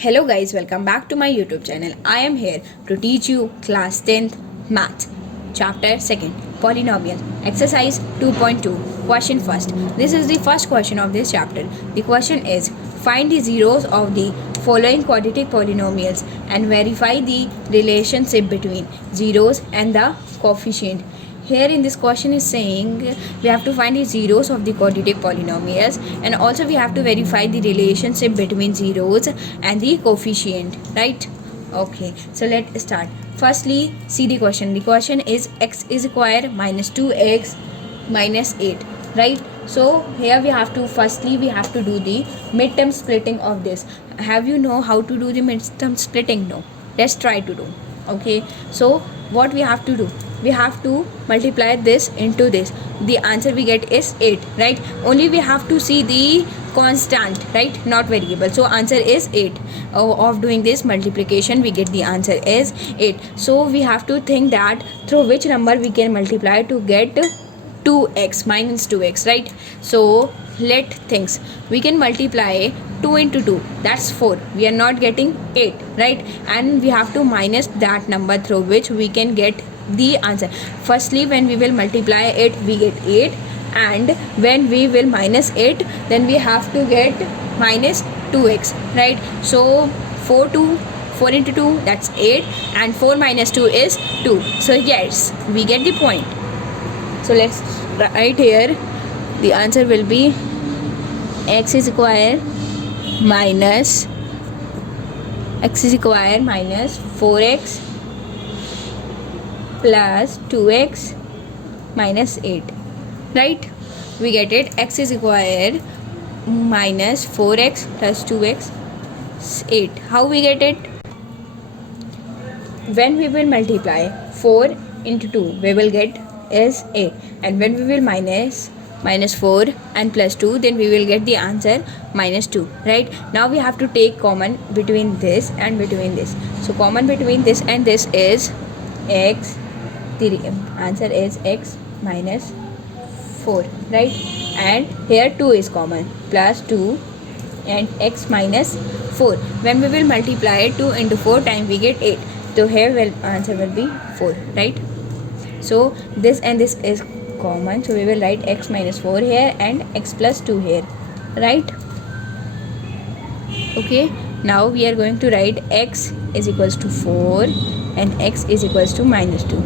Hello guys, welcome back to my YouTube channel. I am here to teach you class 10th math chapter 2nd polynomial exercise 2.2 question first. This is the first question of this chapter. The question is find the zeros of the following quadratic polynomials and verify the relationship between zeros and the coefficient. Here in this question is saying we have to find the zeros of the quadratic polynomials and also we have to verify the relationship between zeros and the coefficient, right? Okay, so let's start. Firstly, see the question. The question is x is square minus 2x minus 8, right? So here we have to firstly we have to do the midterm splitting of this. Have you know how to do the midterm splitting? No, let's try to do. Okay, so what we have to do, we have to multiply this into this. The answer we get is 8, right? Only we have to see the constant, right, not variable. So answer is 8. Of doing this multiplication we get the answer is 8. So we have to think that through which number we can multiply to get 2x minus 2x, right? So let things, we can multiply 2 into 2, that's 4. We are not getting 8, right? And we have to minus that number through which we can get the answer. Firstly, when we will multiply it we get 8, and when we will minus 8 then we have to get minus 2x, right? So 4 into 2, that's 8, and 4 minus 2 is 2. So yes, we get the point. So let's write here, the answer will be x is square minus 4x plus 2x minus 8, right? We get it, x is square minus 4x plus 2x 8. How we get it? When we will multiply 4 into 2 we will get is 8, and when we will minus 4 and plus 2 then we will get the answer minus 2, right? Now we have to take common between this and between this. So common between this and this is x. The answer is x minus 4, right? And here 2 is common, plus 2 and x minus 4. When we will multiply 2 into 4 times we get 8. So here answer will be 4, right? So this and this is common, so we will write x minus 4 here and x plus 2 here, right? Okay, now we are going to write x is equals to 4 and x is equals to minus 2,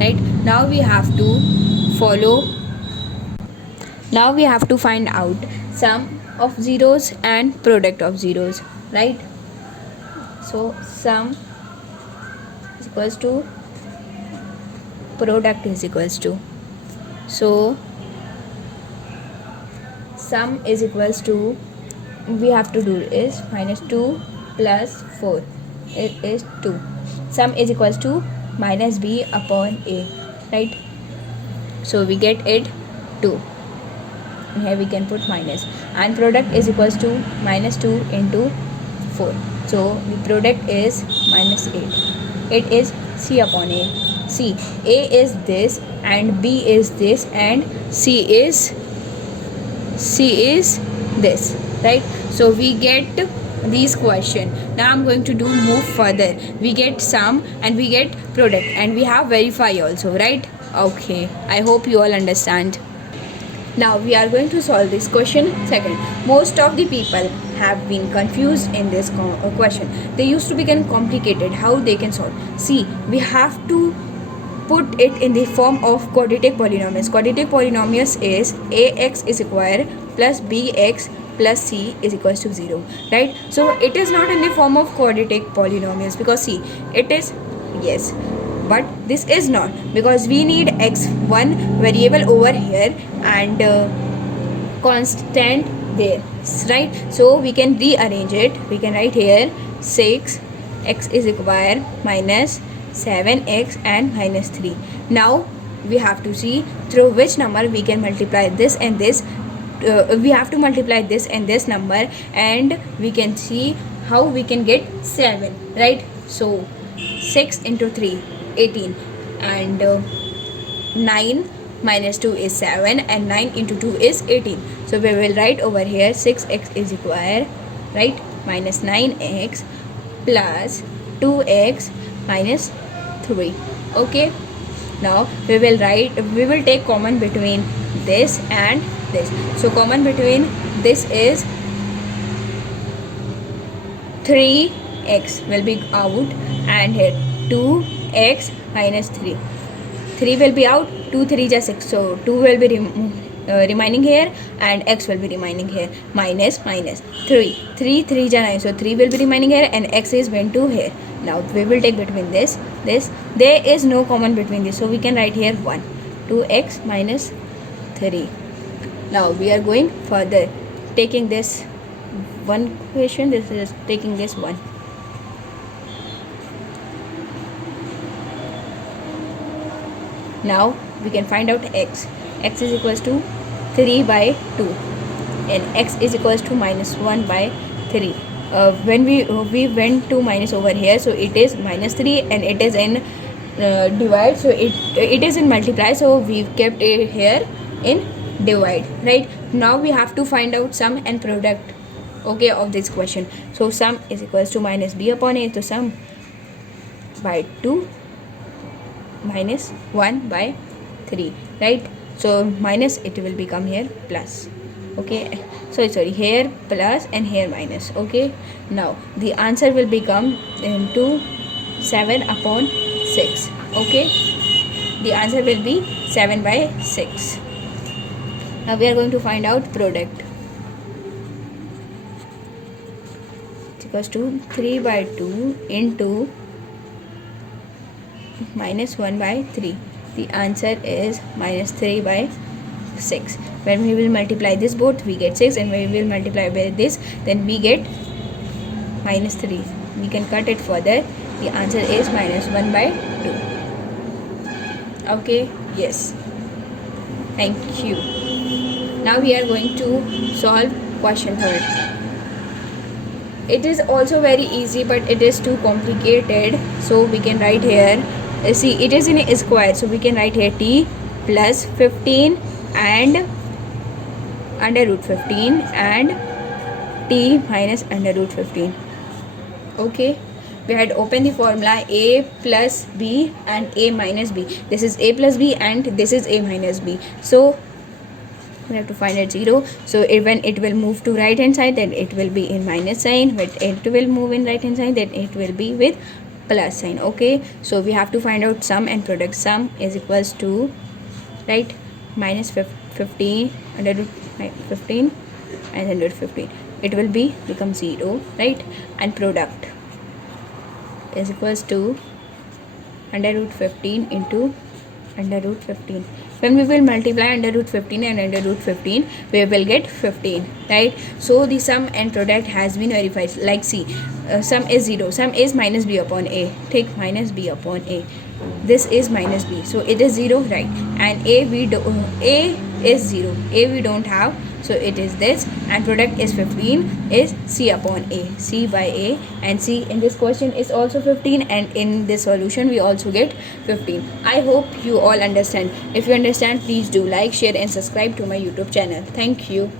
right? Now we have to find out sum of zeros and product of zeros, right? So sum is equals to product is equals to, so sum is equals to, we have to do is minus 2 plus 4, it is 2. Sum is equals to minus b upon a, right? So we get it 2, and here we can put minus, and product is equals to minus 2 into 4. So the product is minus 8. It is c upon a. See, a is this and b is this and c is this, right? So we get these question. Now I'm going to move further. We get sum and we get product and we have verify also, right? Okay, I hope you all understand. Now we are going to solve this question second. Most of the people have been confused in this question. They used to become complicated. How they can solve? See, we have to put it in the form of quadratic polynomials. Quadratic polynomials is ax is square plus bx plus c is equals to 0, right? So it is not in the form of quadratic polynomials because see, it is, yes, but this is not, because we need x1 variable over here and constant there, right? So we can rearrange it. We can write here 6 x is square minus 7x and minus 3. Now we have to see through which number we can multiply this and this. We have to multiply this and this number, and we can see how we can get 7, right? So 6 into 3 18, and 9 minus 2 is 7, and 9 into 2 is 18. So we will write over here 6x is square, right? minus 9x plus 2x minus 3. Okay, now we will take common between this and this. So common between this is 3x will be out, and here 2x minus 3. 3 will be out, 2 3 is 6, so 2 will be remaining here, and x will be remaining here. Minus 3 3 is 9, so 3 will be remaining here, and x is went to here. Now we will take between this. There is no common between this, so we can write here 1. 2x minus 3. Now we are going further, taking this one equation, this is taking this one. Now we can find out x. X is equals to 3 by 2, and x is equals to minus 1 by 3. When we went to minus over here, so it is minus 3, and it is in divide, so it is in multiply, so we kept it here in divide. Right, now we have to find out sum and product, okay, of this question. So sum is equals to minus b upon a, so sum by 2 minus 1 by 3, right? So minus, it will become here plus. Okay, so sorry, here plus and here minus. Okay, now the answer will become into 7 upon 6. Okay, the answer will be 7 by 6. Now we are going to find out product. It's equals to 3 by 2 into minus 1 by 3. The answer is minus 3 by 6. When we will multiply this both, we get 6, and when we will multiply by this, then we get minus 3. We can cut it further. The answer is minus 1 by 2. Okay, yes. Thank you. Now we are going to solve question 3rd. It is also very easy, but it is too complicated, so we can write here, see, it is in a square, so we can write here t plus 15 and under root 15 and t minus under root 15. Okay, we had opened the formula a plus b and a minus b. This is a plus b and this is a minus b, so we have to find it 0. So when it will move to right hand side, then it will be in minus sign. When it will move in right hand side, then it will be with plus sign. Okay, so we have to find out sum and product. Sum is equals to, right, minus 15 under root 15 and under 15. It will be become 0, right, and product is equals to under root 15 into under root 15. When we will multiply under root 15 and under root 15, we will get 15, right? So the sum and product has been verified. Like see, sum is 0, sum is minus b upon a. Take minus b upon a. This is minus b, so it is 0, right? And a is 0. A we don't have, so it is this, and product is 15 is c upon a, c by a, and c in this question is also 15, and in this solution we also get 15. I hope you all understand. If you understand, please do like, share and subscribe to my YouTube channel. Thank you.